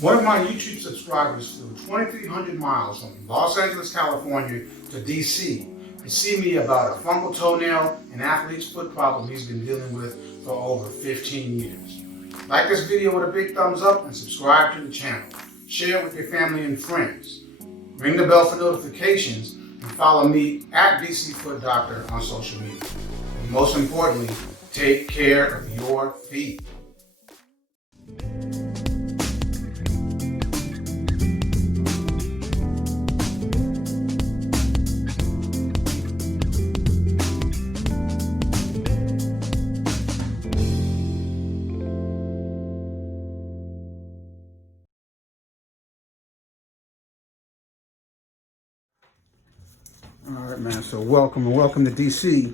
One of my YouTube subscribers flew 2,300 miles from Los Angeles, California to DC to see me about a fungal toenail and athlete's foot problem he's been dealing with for over 15 years. Like this video with a big thumbs up and subscribe to the channel. Share it with your family and friends. Ring the bell for notifications and follow me at DC Foot Doctor on social media. And most importantly, take care of your feet. All right, man, so welcome to DC.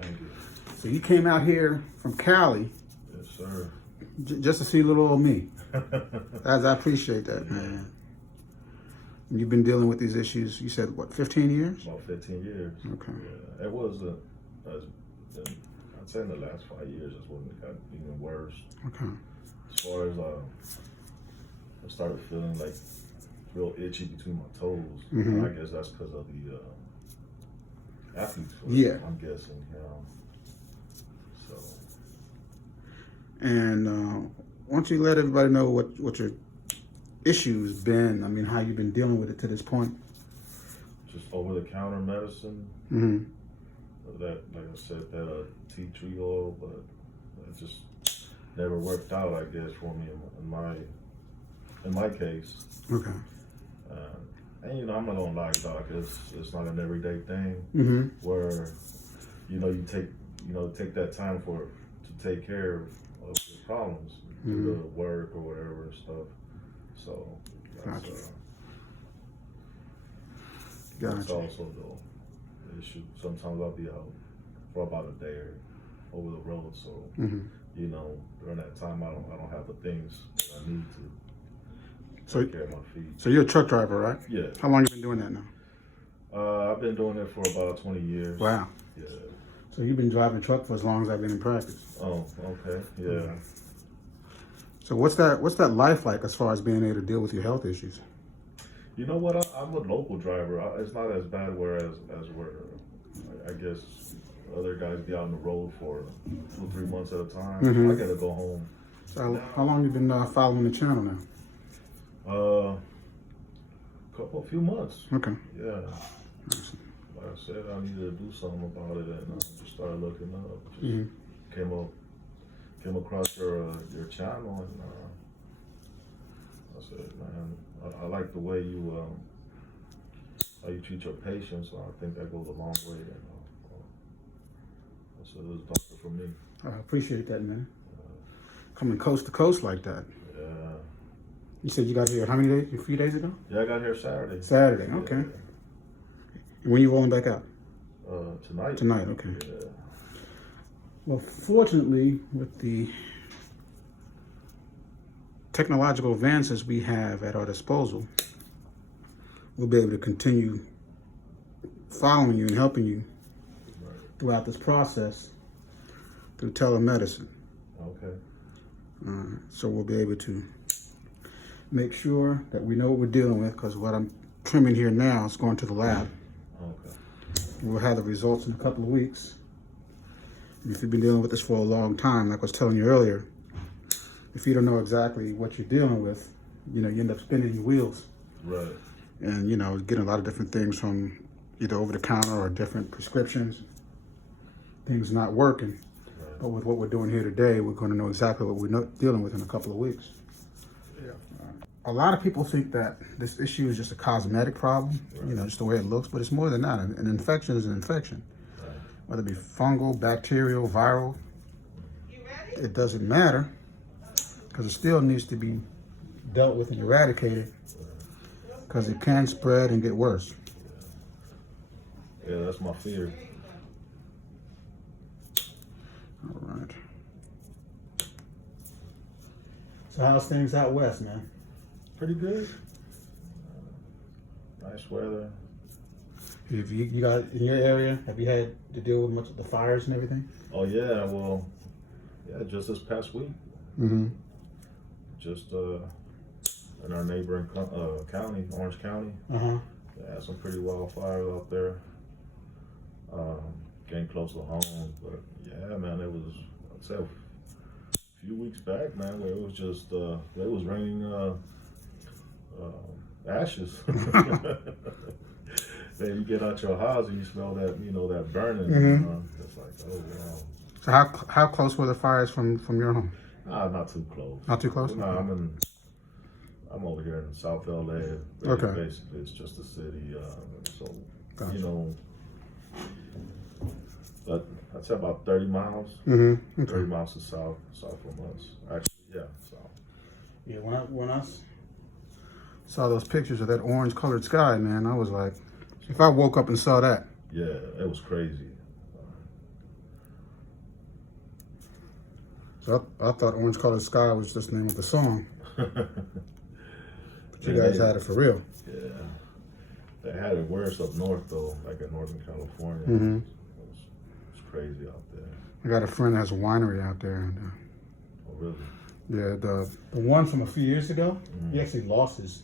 Thank you. So you came out here from Cali. Yes, sir. Just to see little old me. I appreciate that, man. You've been dealing with these issues, you said, what, 15 years? About 15 years. Okay. Yeah, it was, I'd say in the last 5 years is when it got even worse. Okay. As far as, I started feeling like real itchy between my toes. Mm-hmm. I guess that's because of the athlete's foot, yeah. I'm guessing, you know. So. And why don't you let everybody know what your issue's been? I mean, how you've been dealing with it to this point? Just over-the-counter medicine. Mm-hmm. That, like I said, that tea tree oil, but it just never worked out, I guess, for me in my case. Okay. And you know, I'm not gonna lie, Doc. It's not an everyday thing Mm-hmm. where you take that time to take care of your problems, Mm-hmm. do the work or whatever and stuff. So that's, Gotcha. that's also the issue. Sometimes I'll be out for about a day or over the road, so Mm-hmm. you know, during that time I don't have the things that I need to. So, take care of my feet. So you're a truck driver, right? Yeah. How long you been doing that now? I've been doing it for about 20 years. Wow. Yeah. So you've been driving truck for as long as I've been in practice. Oh, okay. Yeah. So what's that life like as far as being able to deal with your health issues? You know what? I'm a local driver. It's not as bad where I guess other guys be out on the road for 2-3 months at a time. Mm-hmm. I gotta go home. So how long you been following the channel now? A few months. Okay. Yeah. Like I said, I needed to do something about it, and I just started looking up. Just Mm-hmm. came across your channel, and I said, man, I like the way you how you treat your patients. So I think that goes a long way. And I said, this is doctor for me. I appreciate that, man. Coming coast to coast like that. Yeah. You said you got here how many days? A few days ago? Yeah, I got here Saturday. Saturday, okay. Yeah. And when you rolling back out? Tonight. Tonight, okay. Yeah. Well, fortunately, with the technological advances we have at our disposal, we'll be able to continue following you and helping you throughout this process through telemedicine. Okay. So we'll be able to make sure that we know what we're dealing with, because what I'm trimming here now is going to the lab. Okay. We'll have the results in a couple of weeks. If you've been dealing with this for a long time, like I was telling you earlier, if you don't know exactly what you're dealing with, you end up spinning your wheels. Right. And, getting a lot of different things from either over the counter or different prescriptions, things not working. Right. But with what we're doing here today, we're going to know exactly what we're dealing with in a couple of weeks. Yeah. A lot of people think that this issue is just a cosmetic problem, Right. Just the way it looks, but it's more than that. An infection is an infection. Right. Whether it be fungal, bacterial, viral, it doesn't matter, because it still needs to be dealt with and eradicated, because it can spread and get worse. Yeah, that's my fear. All right. So how's things out west, man? Pretty good. Nice weather. Have you got in your area, have you had to deal with much of the fires and everything? Oh yeah, well, yeah, just this past week. Mm-hmm. Just our neighboring county, Orange County. Uh-huh. They had some pretty wild fires out there. Getting close to home, but yeah, man, it was, I'd say, a few weeks back, man, where it was just, it was raining ashes. Then you get out your house and you smell that, you know, that burning. It's like, oh wow. So how close were the fires from your home? Not too close. Not too close? No, I'm over here in South LA. Okay. Basically, it's just a city. So, Gotcha. you know, but I'd say about 30 miles. Mm-hmm. Okay. 30 miles to south from us. Actually, yeah, south. Yeah, when I saw those pictures of that orange colored sky, man, I was like, if I woke up and saw that. Yeah, it was crazy. So I thought Orange Colored Sky was just the name of the song. But you guys had it for real. Yeah. They had it worse up north, though, like in Northern California. Mm-hmm. It was crazy out there. I got a friend that has a winery out there. And, Oh, really? yeah, the one from a few years ago, he actually lost his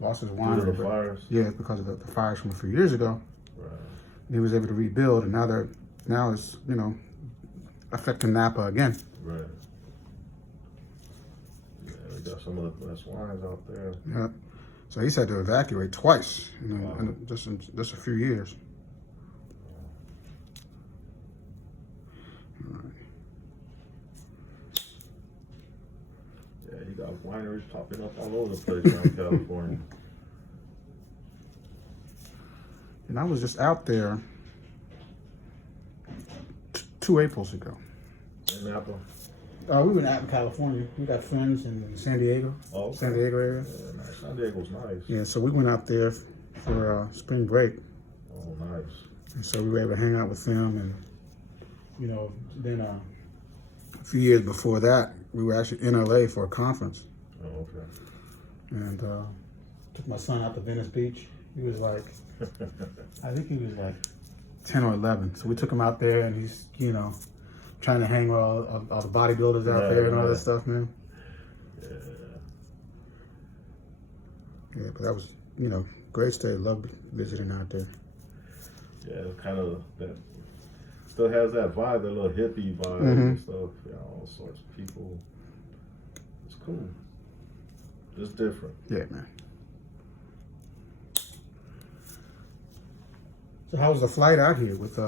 winery. Due to the fires? Yeah, because of the fires from a few years ago. Right. And he was able to rebuild, and now it's, you know, affecting Napa again. Right. Yeah, they got some of the best wines out there. Yeah. So he's had to evacuate twice, you know, Wow. in just a few years. All right. Yeah, you got wineries popping up all over the place around California. And I was just out there 2 Aprils ago. In Napa? We were out in California. We got friends in San Diego. Oh, okay. San Diego area. Yeah, nice. San Diego's nice. Yeah, so we went out there for spring break. Oh, nice. And so we were able to hang out with them. And, you know, then a few years before that, we were actually in LA for a conference. Oh, okay. And took my son out to Venice Beach. He was like, I think he was like 10 or 11. So we took him out there, and he's, you know, trying to hang with all the bodybuilders out there and all that stuff, man. Yeah. Yeah, but that was, you know, great stay. Loved visiting out there. Yeah, kind of that. Still has that vibe, that little hippie vibe and stuff. You know, all sorts of people. It's cool. It's different. Yeah, man. So how was the flight out here with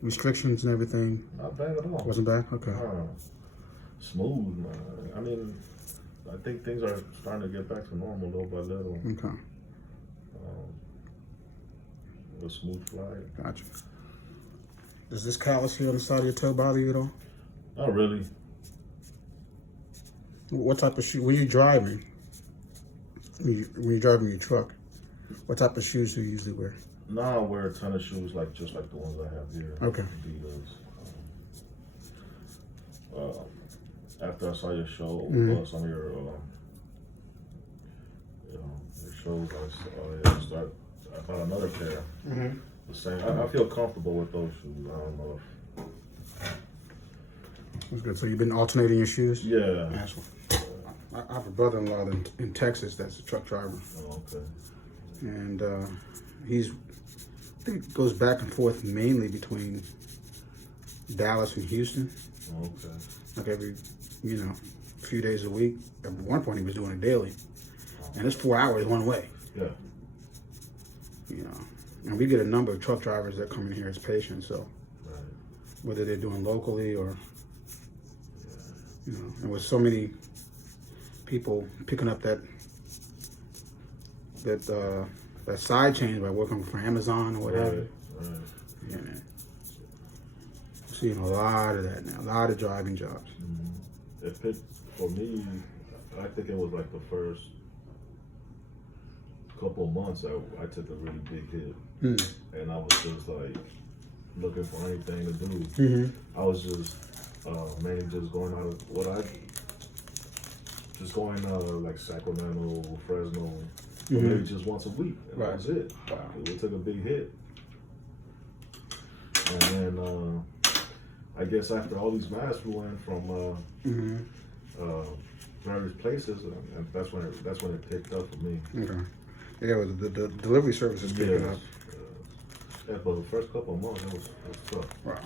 restrictions and everything? Not bad at all. Wasn't bad? Okay. Smooth, man. I mean, I think things are starting to get back to normal little by little. Okay. A smooth flight. Gotcha. Does this callus here on the side of your toe bother you at all? Not really. What type of shoe? When you're driving, when you're driving your truck, what type of shoes do you usually wear? No, I wear a ton of shoes just like the ones I have here. Okay. Adidas. After I saw your show, some of your your shows, I bought another pair. The same. I feel comfortable with those shoes. I don't know if. That's good. So you've been alternating your shoes? Yeah. I have a brother-in-law in Texas that's a truck driver. Oh, okay. And I think it goes back and forth mainly between Dallas and Houston. Okay. Like every, few days a week. At one point he was doing it daily. And it's 4 hours one way. Yeah. And we get a number of truck drivers that come in here as patients, so whether they're doing locally or, and with so many people picking up that side change by working for Amazon or whatever. Right. Yeah, man. Seeing a lot of that now, a lot of driving jobs. For me, I think it was like the first couple of months I took a really big hit. And I was just like looking for anything to do. I was just mainly just going out of like Sacramento, Fresno, maybe just once a week, and that was it. Wow. It took a big hit. And then I guess after all these masks flew in from various places, and that's when it picked up for me. Okay. Yeah, well, the delivery service is picking up. Yeah, but the first couple of months it was tough. Wow.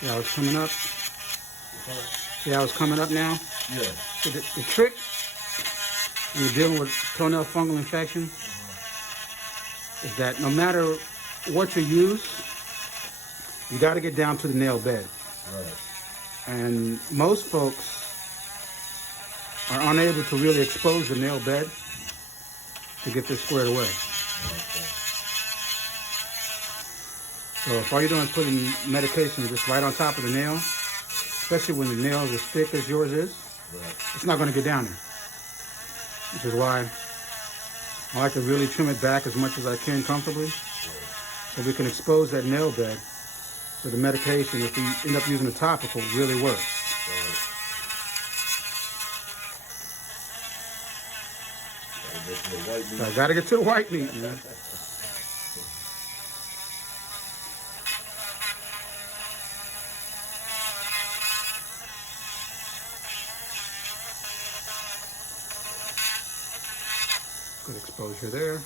Yeah, it's coming up. Yeah, it's coming up now. Yeah. So the trick when you're dealing with toenail fungal infection is that no matter what you use, you got to get down to the nail bed. Right. And most folks are unable to really expose the nail bed to get this squared away. Okay. So if all you're doing is putting medication just right on top of the nail, especially when the nail is as thick as yours is, Right. it's not going to get down there. Which is why I like to really trim it back as much as I can comfortably, so we can expose that nail bed so the medication, if we end up using the topical, really works. So I gotta get to the white meat, man. Good exposure there.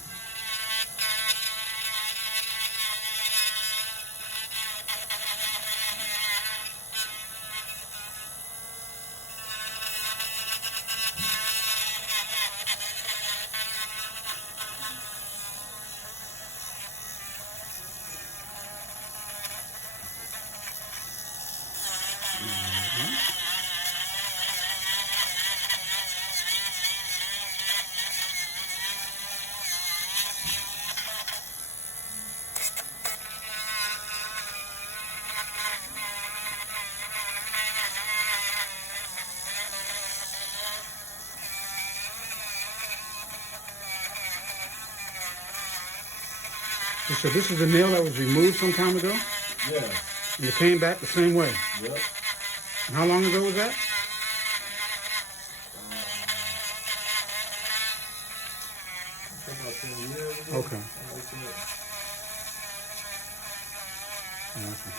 So this is the nail that was removed some time ago? Yeah. And it came back the same way? Yep. And how long ago was that? About 10 years ago. Okay. Okay.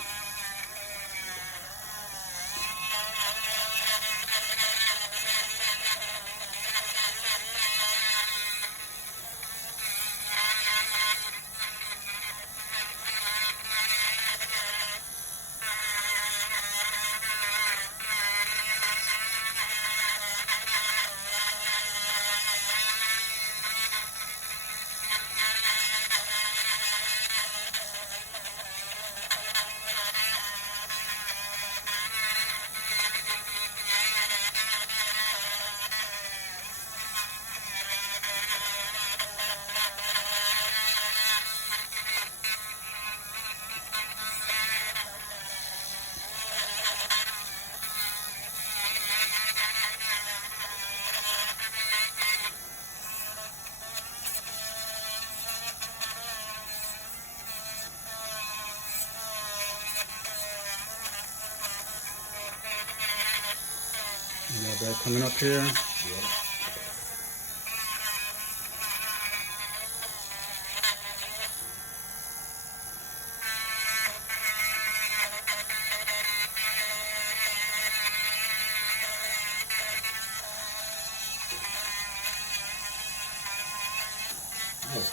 You got that coming up here. Yeah.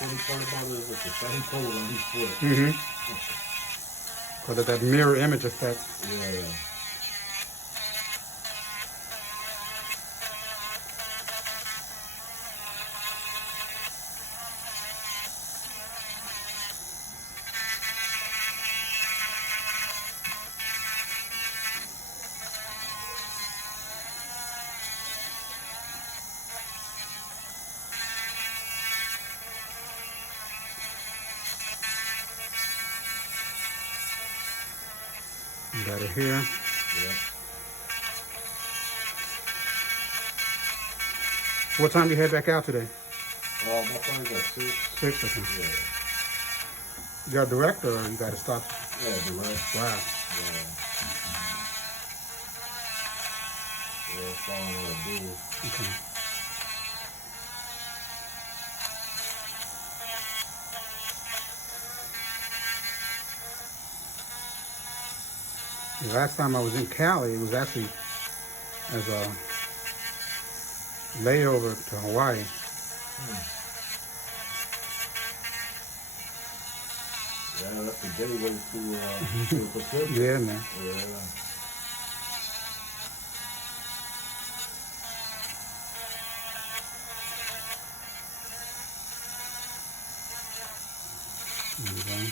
funny part about it is it's the same color on each foot. Mm-hmm. Because of that mirror image effect. Yeah. You got it here. Yeah. What time do you head back out today? My friend's at 6. 6 or something. Yeah. You got direct or you got to stop? Yeah, direct. Wow. Yeah. Yeah, following what I do. Okay. The last time I was in Cali, it was actually as a layover to Hawaii. Yeah, that's the gateway to the Pacific. Yeah, man. Yeah. There you go.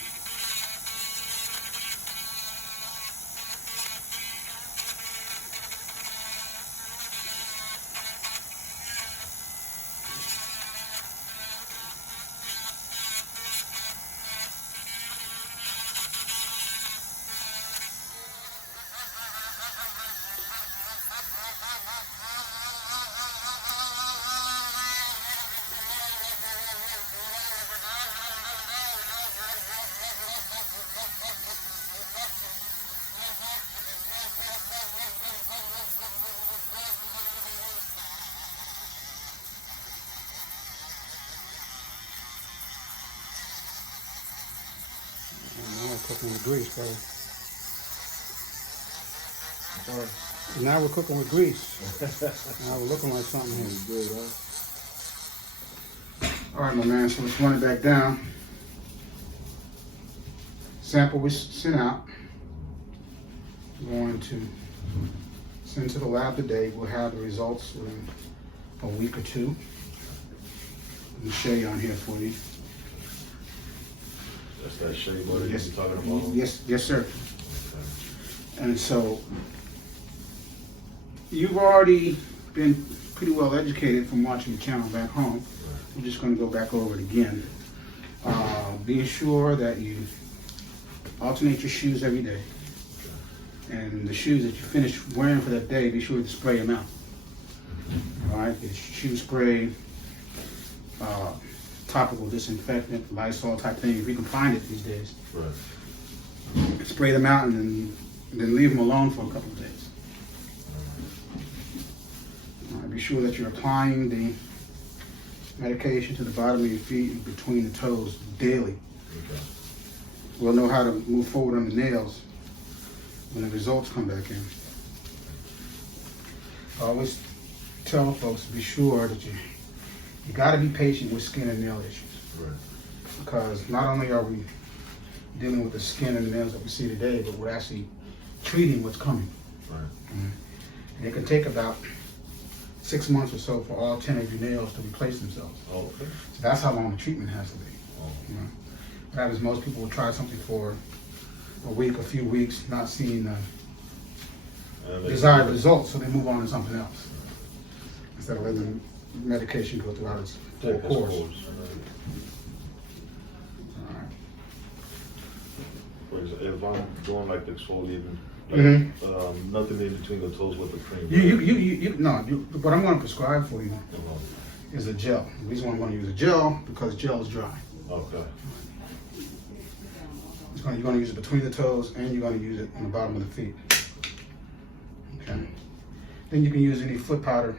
Now we're cooking with grease, bro. Sorry. Now we're cooking with grease. Now we're looking like something here. Good, huh? All right, my man, so let's run it back down. Sample we sent out. Going to send to the lab today. We'll have the results in a week or two. Let me show you on here for you. That's that sheabutter Yes, you're talking about? yes, sir. Okay. And so you've already been pretty well educated from watching the channel back home. Right. I'm just going to go back over it again. Be sure that you alternate your shoes every day. And the shoes that you finish wearing for that day, be sure to spray them out. All right, get shoe spray, topical disinfectant, Lysol type thing, if you can find it these days. Right. Spray them out and then leave them alone for a couple of days. All right, be sure that you're applying the medication to the bottom of your feet and between the toes daily. Okay. We'll know how to move forward on the nails when the results come back in. I always tell folks to be sure that you got to be patient with skin and nail issues. Right. Because not only are we dealing with the skin and the nails that we see today, but we're actually treating what's coming. Right. And it can take about 6 months or so for all 10 of your nails to replace themselves. Oh, okay. So that's how long the treatment has to be. Oh. You know? What happens, most people will try something for a week, a few weeks, not seeing the desired results, so they move on to something else. Instead of letting the medication go throughout its full course. All right. For example, if I'm doing like exfoliating, Mhm. nothing in between the toes with the cream. What I'm going to prescribe for you Uh-huh. is a gel. The reason why I'm going to use a gel, because gel is dry. Okay. You're going to use it between the toes and you're going to use it on the bottom of the feet. Okay. Then you can use any foot powder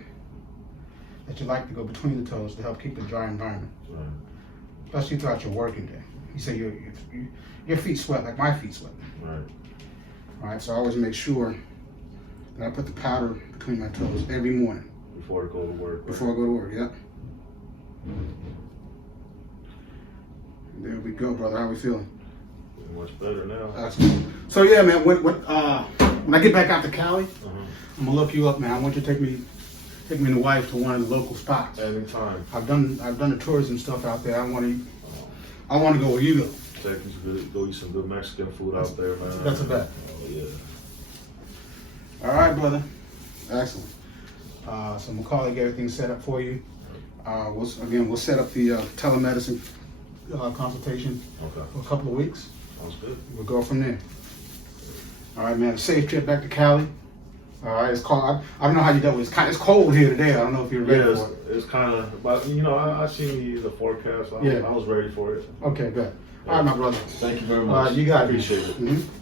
that you like to go between the toes to help keep a dry environment, Right. especially throughout your working day. You say your feet sweat like my feet sweat. Right. All right, so I always make sure that I put the powder between my toes every morning Before I go to work. Right? before I go to work. Yeah. There we go, brother. How we feeling? Much better now. Excellent. So yeah, man. When I get back out to Cali, I'm gonna look you up, man. I want you to take me and the wife to one of the local spots. Anytime. I've done the tourism stuff out there. I want to go where you go. Take you to go eat some good Mexican food out there, man. That's a bet. Oh yeah. All right, brother. Excellent. So my colleague got everything set up for you. We'll set up the telemedicine consultation for a couple of weeks. Sounds good. We'll go from there. All right, man. A safe trip back to Cali. All right. It's cold. I don't know how you dealt with it. It's cold here today. I don't know if you're ready for it. It's kind of, but you know, I seen the forecast. I was ready for it. Okay, good. All right, my brother. Thank you very much. You got it. Appreciate it. Mm-hmm.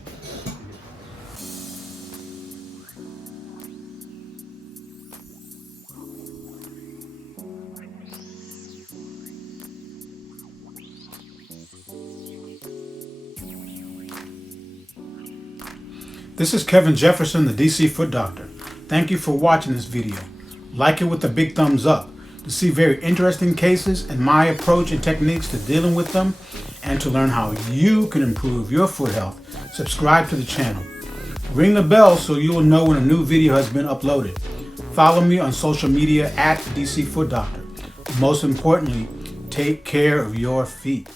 This is Kevin Jefferson, the DC Foot Doctor. Thank you for watching this video. Like it with a big thumbs up to see very interesting cases and my approach and techniques to dealing with them, and to learn how you can improve your foot health. Subscribe to the channel. Ring the bell so you will know when a new video has been uploaded. Follow me on social media at DC Foot Doctor. Most importantly, take care of your feet.